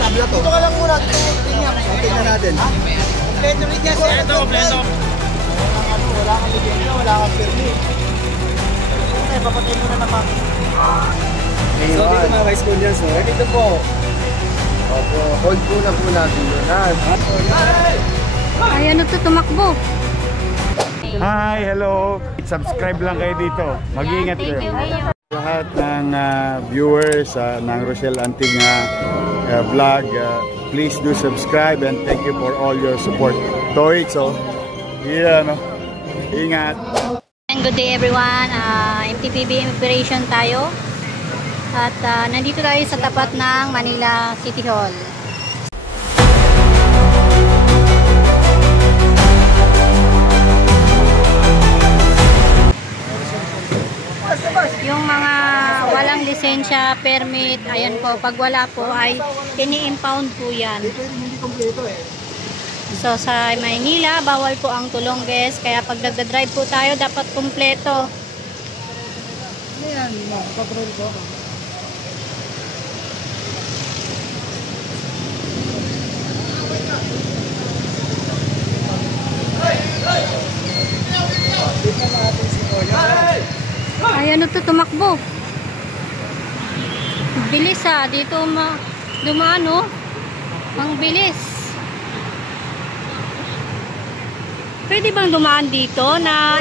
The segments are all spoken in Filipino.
tabla to. Dito ka lang muna, tingnan. Tingnan natin. Kompleto rin yan, sir. Ito, kompleto. Wala kang ligenda, wala kang permit. Okay, papatay mo na naman. So dito mga ka-Estonians, no? Dito po. Opo, hold po na po natin yun. Ay, ano to, tumakbo? Hi, hello. Subscribe lang kayo dito. Mag-iingat kayo. Lahat ng viewers ng Rochelle Anting vlog, please do subscribe and thank you for all your support. Toits, oh. Yeah, no? Ingat. And good day everyone. MTPB operation tayo. At nandito tayo sa tapat ng Manila City Hall. Yung mga walang lisensya, permit, ayan po, pag wala po ay ini-impound po yan. So sa Maynila, bawal po ang tulongges, kaya pag nagda-drive po tayo, dapat kumpleto. Ayan, patrol ko. Ay, ano to, tumakbo. Bilis dito dumaan, oh. Ang bilis. Pwede bang dumaan dito na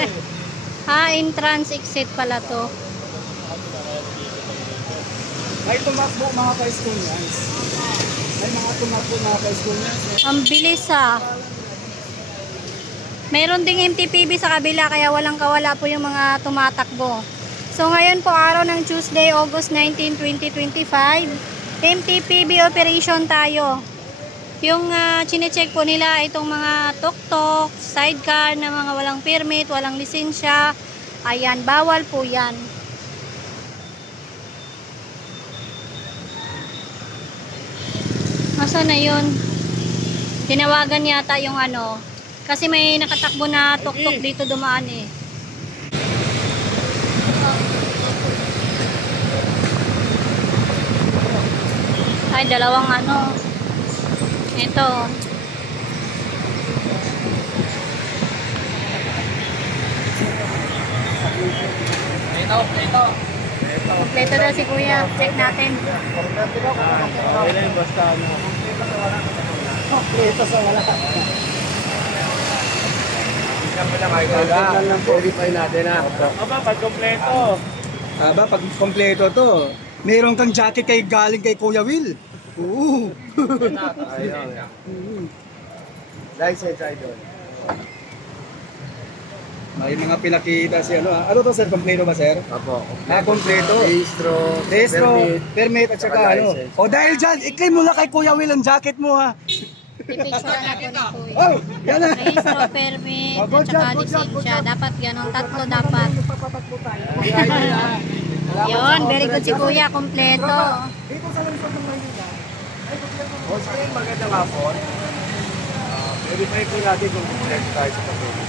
entrance exit pala to? May tumakbo mga ka-Estonians. May mga tumakbo mga ka-Estonians. Ang bilis Meron ding MTPB sa kabila kaya walang kawala po yung mga tumatakbo. So ngayon po araw ng Tuesday, August 19, 2025, MTPB operation tayo. Yung chinecheck po nila itong mga tuk-tuk, sidecar na mga walang permit, walang lisensya. Ayan, bawal po yan. Asa na yun? Tinawagan yata yung kasi may nakatakbo na tuk-tuk dito dumaan eh. Ay, dalawang ito. Kompleto daw si Kuya. Check natin. Kompleto sa wala. Verify natin pag kompleto. Pag kompleto to. Meron kang jacket galing kay Kuya Will. Oo. License idol. May mga pinakita si ano to sir, kompleto ba sir? Opo. Kompleto. Registro, permit at saka O dahil dyan, i-claim mo na kay Kuya Will ang jacket mo ha. Pipicturean ako ni Kuya. Oh, yan na. Registro, permit, at saka lisensya. Dapat ganun, tatlo dapat. Yun, very good si Kuya, kompleto. Dito sa lansod ng Maynila. Sige, magandang hapon. Verify po natin kung kompleto tayo sa pagkakas.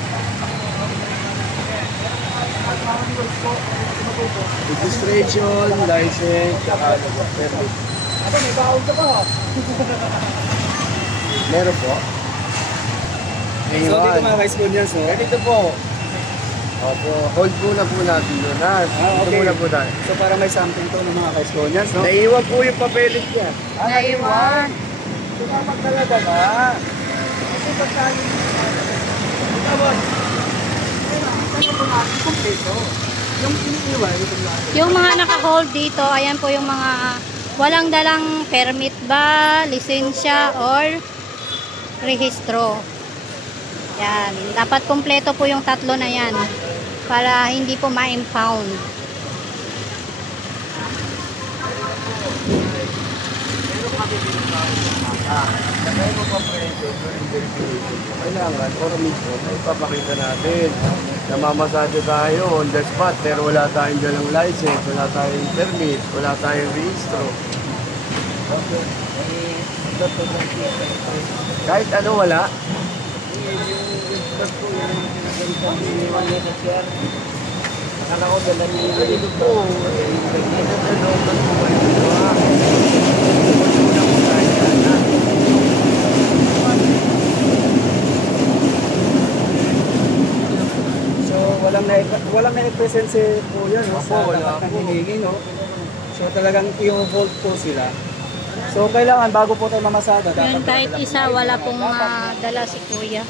Registration, license, saka permit. May baon ka pa ha? Meron po. So dito mga ka-Estonians, no? Dito po. Opo, hold po na po natin yun ha. Okay. Muna po tayo. So para may something to ng mga ka-Estonians, no? Naiwan po yung papelit niya. Naiwan. So kapag talaga ba? Kasi pagkain ito boss. Ayun, po natin kompleto. Yung iniiwan, yung mga naka-hold dito, ayan po yung mga walang dalang permit ba, lisensya, or rehistro. Yan. Dapat kompleto po yung tatlo na yan para hindi po ma-impound. Kaya mo pa presyo during verification. Kailangan, or mismo, ay papakita natin. Namamasado tayo on the spot pero wala tayong dalang license, wala tayong permit, wala tayong registro. Kahit ano wala. Akala ko dala niyo ito po. Nagkita na looban po kayo. na-present si Kuya, no? Sa dapat ng hinihingi, no? So talagang i-hold po sila. So kailangan bago po tayo mamasada. Yun, kahit isa, wala pong dala si kuya.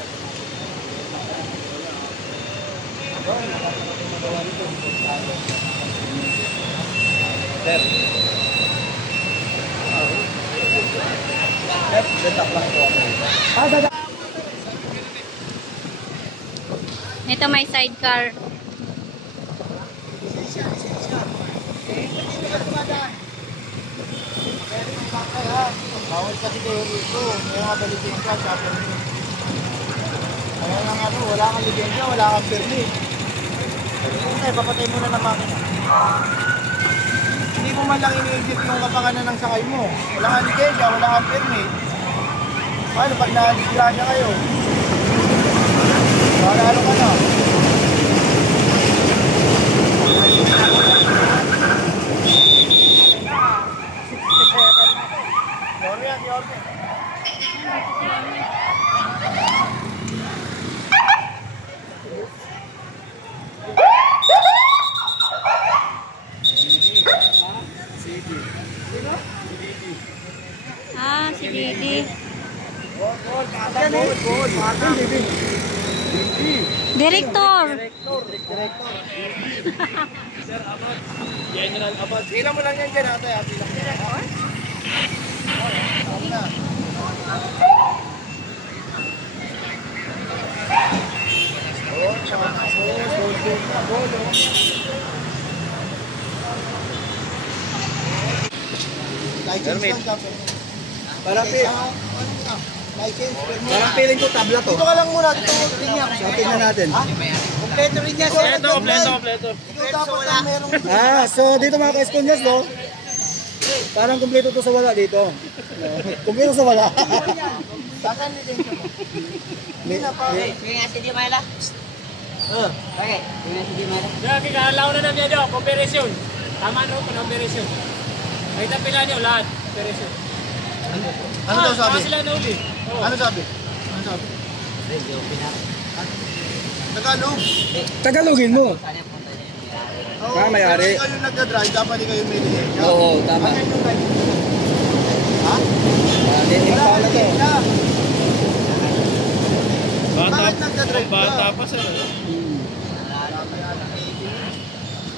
Ito may sidecar. Bawal kasi kayo rito. May mga balitin ka, chopper mo. Kaya lang ano, wala kang ligensya, wala kang permit. Okay, papatay mo na ng makina. Hindi mo man lang iniisip yung kapanganan ng sakay mo. Wala kang ligensya, wala kang permit. Paano pag na-disgrasya kayo? Wala ano ka na? Ah, si Didi. Director. General Abad. Sila mo lang yan dyan ate. Director? Parang feeling ko tabla to. Dito ka lang muna, dito tingnan. Tingnan natin. Kompleto rin niya. Kompleto. So dito mga ka-esconyas, no? Parang kompleto to sa wala dito. Kompleto sa wala. Saan ni Denso? Hindi na pa. Kaya si Di Mayla. Okay. Kaya si Di Mayla. Kikalaw na namin dyan, comparison. Tama no, comparison. Ay tapila niyo lahat, comparison. Ano daw sabi? Sila na uli. Ano sabi? Tagalog. Tagalogin mo. May-ari. Kapag kayo nagka-drive, dapat di kayo may lisensya. Oo, tama. Ano yung drive? Ha? Wala Wala na to. lisensya. Bata, Bakit nagka-drive ka? bata pa sa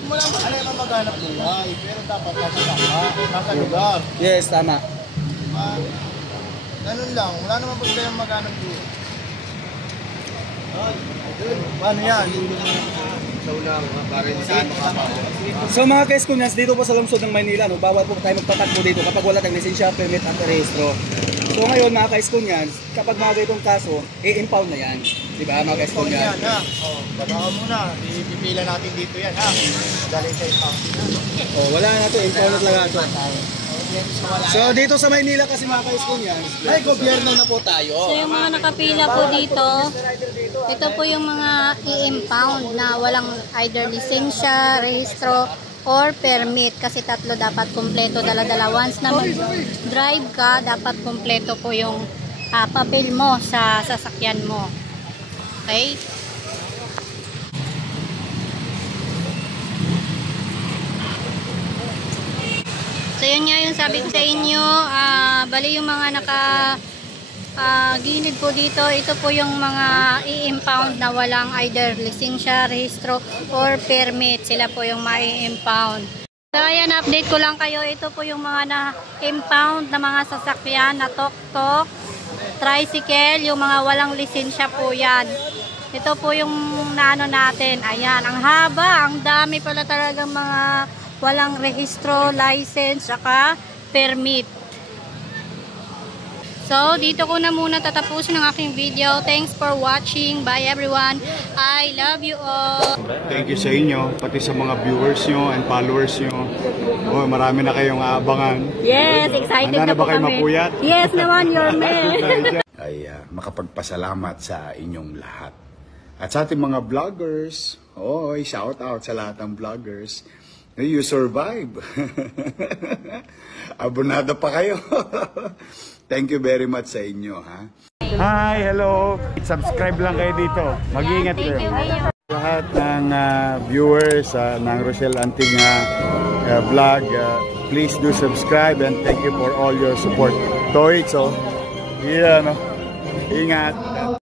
Wala mo alam ang maghanap buhay, pero dapat nasa lugar. Yes, tama. Ganun lang, wala naman problema maghanap buhay. Paano yan? So mga ka-esconyas, dito po sa lungsod ng Maynila, no, bawal po tayo magpatakbo dito kapag wala tayong lisensya, permit at rehistro. So ngayon mga ka-esconyas, kapag mga ganitong kaso, i-impound na yan. Diba mga ka-esconyas? Yan ha. Baba ka muna, pipila natin dito yan ha. Dali sa impound. Wala na to, impound na talaga ito. So dito sa Maynila kasi mga ka-esconyas, may gobyerno na po tayo. So yung mga nakapila po dito, ito po yung mga i-impound na walang either lisensya, rehistro, or permit. Kasi tatlo dapat kumpleto dala-dala. Once na mag-drive ka, dapat kumpleto po yung papel mo sa sasakyan mo. Okay? So yun nga yung sabi ko sa inyo, bali yung mga gilid po dito, ito po yung mga i-impound na walang either lisensya, rehistro, or permit. Sila po yung ma-impound. So ayan, update ko lang kayo, ito po yung mga na-impound na mga sasakyan na tok-tok, tricycle, yung mga walang lisensya po yan. Ito po yung naano natin, ayan, ang haba, ang dami pala talagang mga walang rehistro, license, saka permit. So, dito ko na muna tatapusin ang aking video. Thanks for watching. Bye everyone. I love you all. Thank you sa inyo, pati sa mga viewers nyo and followers nyo. Oh, marami na kayong aabangan. Yes, excited Handa na na ba po kayo kami. mapuyat? Yes naman, your man. Ay makapagpasalamat sa inyong lahat. At sa ating mga vloggers, shout out sa lahat ng vloggers. You survive. Abonado pa kayo. Thank you very much sa inyo, ha? Hi, hello. Subscribe lang kayo dito. Mag-iingat kayo. Lahat ng viewers ng Rochelle Anting vlog, please do subscribe and thank you for all your support. Toy, so, yeah, no? Ingat.